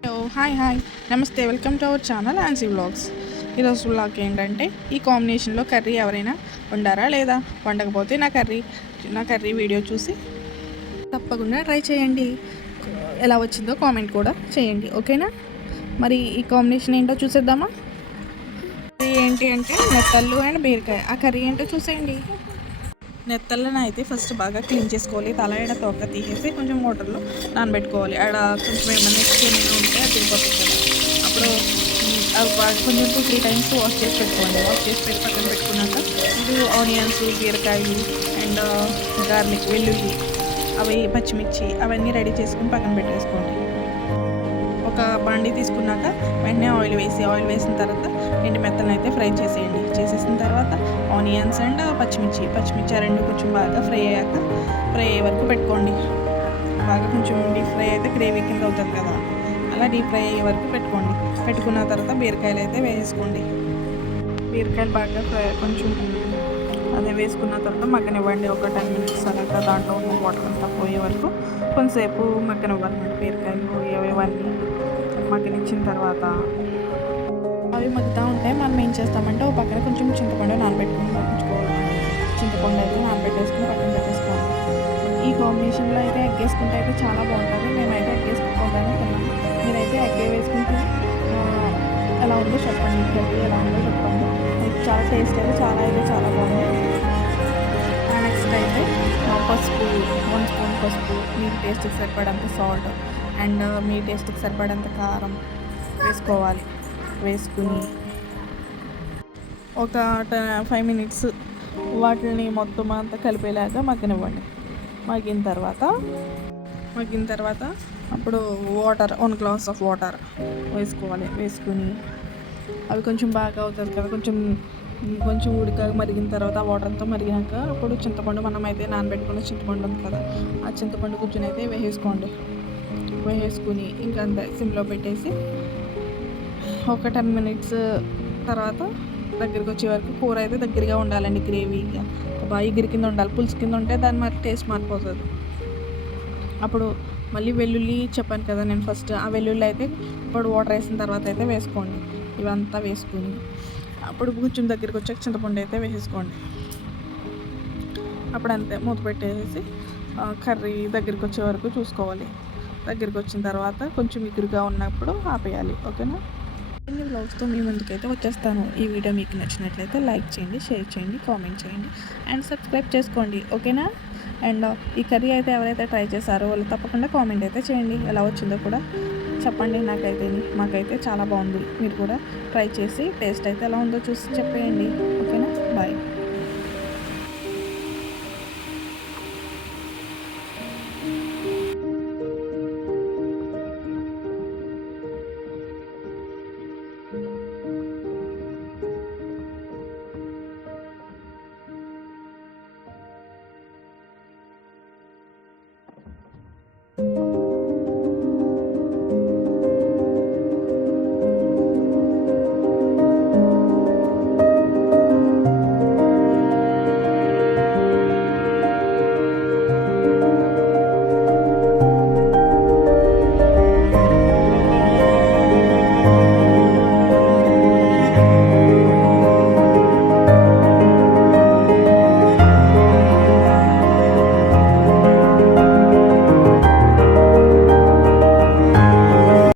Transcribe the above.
Hello hi నమస్తే, welcome to our channel ఆన్సీ vlogs. ఈరోజు వ్లాగ్ ఏంటంటే, ఈ కాంబినేషన్లో కర్రీ ఎవరైనా వండారా లేదా, వండకపోతే నా కర్రీ వీడియో చూసి తప్పకుండా ట్రై చేయండి. ఎలా వచ్చిందో కామెంట్ కూడా చేయండి, ఓకేనా? మరి ఈ కాంబినేషన్ ఏంటో చూసేద్దామా? ఇది ఏంటి అంటే నెత్తళ్ళు అండ్ బీరకాయ. ఆ కర్రీ ఏంటో చూసేయండి. నెత్తళ్ళను అయితే ఫస్ట్ బాగా క్లీన్ చేసుకోవాలి. తల ఎడ తోక తీసేసి కొంచెం వాటర్లో నానబెట్టుకోవాలి. ఆడ కొంచెం ఏమైనా స్కిన్ ఉంటే అది దిగిపోతుంది కదా. అప్పుడు అవి బాగా కొంచెం 2-3 టైమ్స్ వాష్ చేసి పెట్టుకోండి. వాష్ చేసి పక్కన పెట్టుకున్నాక ఇది ఆనియన్స్, బీరకాయలు అండ్ గార్లిక్, వెల్లుల్లి, అవి పచ్చిమిర్చి అవన్నీ రెడీ చేసుకుని పక్కన పెట్టేసుకోండి. ఒక బండి తీసుకున్నాక వెంటనే ఆయిల్ వేసిన తర్వాత ఎండు మెత్తలను అయితే ఫ్రై చేసేయండి. చేసేసిన తర్వాత ఆనియన్స్ అండ్ పచ్చిమిర్చి ఆ రెండు కొంచెం బాగా ఫ్రై అయ్యే వరకు పెట్టుకోండి. బాగా కొంచెం డీప్ ఫ్రై అయితే గ్రేవీ కింద అవుతుంది కదా, అలా డీప్ ఫ్రై అయ్యే వరకు పెట్టుకోండి. పెట్టుకున్న తర్వాత బీరకాయలు అయితే వేసుకోండి. బీరకాయలు బాగా కొంచెం అదే వేసుకున్న తర్వాత మగ్గనివ్వండి. ఒక 10 minutes అలాగా దాంట్లో ఉన్న వాటర్ అంతా పోయే వరకు కొంతసేపు మగ్గనివ్వాలన్నమాట. బీరకాయలు ఇవన్నీ మగ్గనిచ్చిన తర్వాత అవి మగ్గుతూ ఉంటే మనం ఏం చేస్తామంటే ఒక పక్కన కొంచెం చింతపండు ఉంచుకోవాలి. చింతపండు అయితే నానబెట్టేసుకుని పక్కన పెట్టేసుకోవాలి. ఈ కాంబినేషన్లో అయితే ఎగ్ వేసుకుంటే అయితే చాలా బాగుంటుంది. మేమైతే ఎగ్ వేసుకుంటామని తిన్నాము. మీరైతే ఎగ్ వేసుకుంటే ఎలా ఉందో చెప్పండి. కర్రీ ఎలా ఉందో చెప్పండి. చాలా టేస్ట్ అయితే చాలా బాగుంది. నెక్స్ట్ అయితే పసుపు, 1 స్పూన్ పసుపు, మీ టేస్ట్కి సరిపడంత సాల్ట్ అండ్ మీ టేస్ట్కి సరిపడంత కారం వేసుకోవాలి. వేసుకుని ఒక 5 minutes వాటిని మొత్తం అంతా కలిపేలాగా మగ్గనివ్వండి. మగ్గిన తర్వాత అప్పుడు 1 glass of వాటర్ వేసుకోవాలి. వేసుకుని అవి కొంచెం బాగా అవుతుంది కదా, కొంచెం మరిగిన తర్వాత ఆ వాటర్ అంతా మరిగినాక అప్పుడు చింతపండు, మనమైతే నానబెట్టుకున్న చింతపండు ఉంది కదా, ఆ చింతపండు గుజ్జుని అయితే వేసేసుకుని ఇంకా అంతే సిమ్లో పెట్టేసి ఒక 10 minutes తర్వాత దగ్గరికి వచ్చే వరకు కూర అయితే దగ్గరగా ఉండాలండి. గ్రేవీగా బాగా ఎగిరి కింద ఉండాలి. పులుసు కింద ఉంటే దాని మరి టేస్ట్ మారిపోతుంది. అప్పుడు మళ్ళీ వెల్లుల్లి చెప్పాను కదా నేను ఫస్ట్, ఆ వెల్లుల్లి అయితే ఇప్పుడు వాటర్ వేసిన తర్వాత అయితే వేసుకోండి. ఇవంతా వేసుకుని అప్పుడు కొంచెం దగ్గరికి వచ్చాక చింతపండు అయితే వేసేసుకోండి. అప్పుడు అంతే మూత పెట్టేసి కర్రీ దగ్గరికి వచ్చే వరకు చూసుకోవాలి. దగ్గరికి వచ్చిన తర్వాత కొంచెం ఎగురుగా ఉన్నప్పుడు ఆపేయాలి, ఓకేనా? ఇన్ని వ్లాగ్స్తో మీ ముందుకైతే వచ్చేస్తాను. ఈ వీడియో మీకు నచ్చినట్లయితే లైక్ చేయండి, షేర్ చేయండి, కామెంట్ చేయండి అండ్ సబ్స్క్రైబ్ చేసుకోండి, ఓకేనా? అండ్ ఈ కర్రీ అయితే ఎవరైతే ట్రై చేశారో వాళ్ళు తప్పకుండా కామెంట్ అయితే చేయండి. ఎలా వచ్చిందో కూడా చెప్పండి. మాకైతే చాలా బాగుంది. మీరు కూడా ట్రై చేసి టేస్ట్ అయితే ఎలా ఉందో చూసి చెప్పేయండి, ఓకేనా? బాయ్.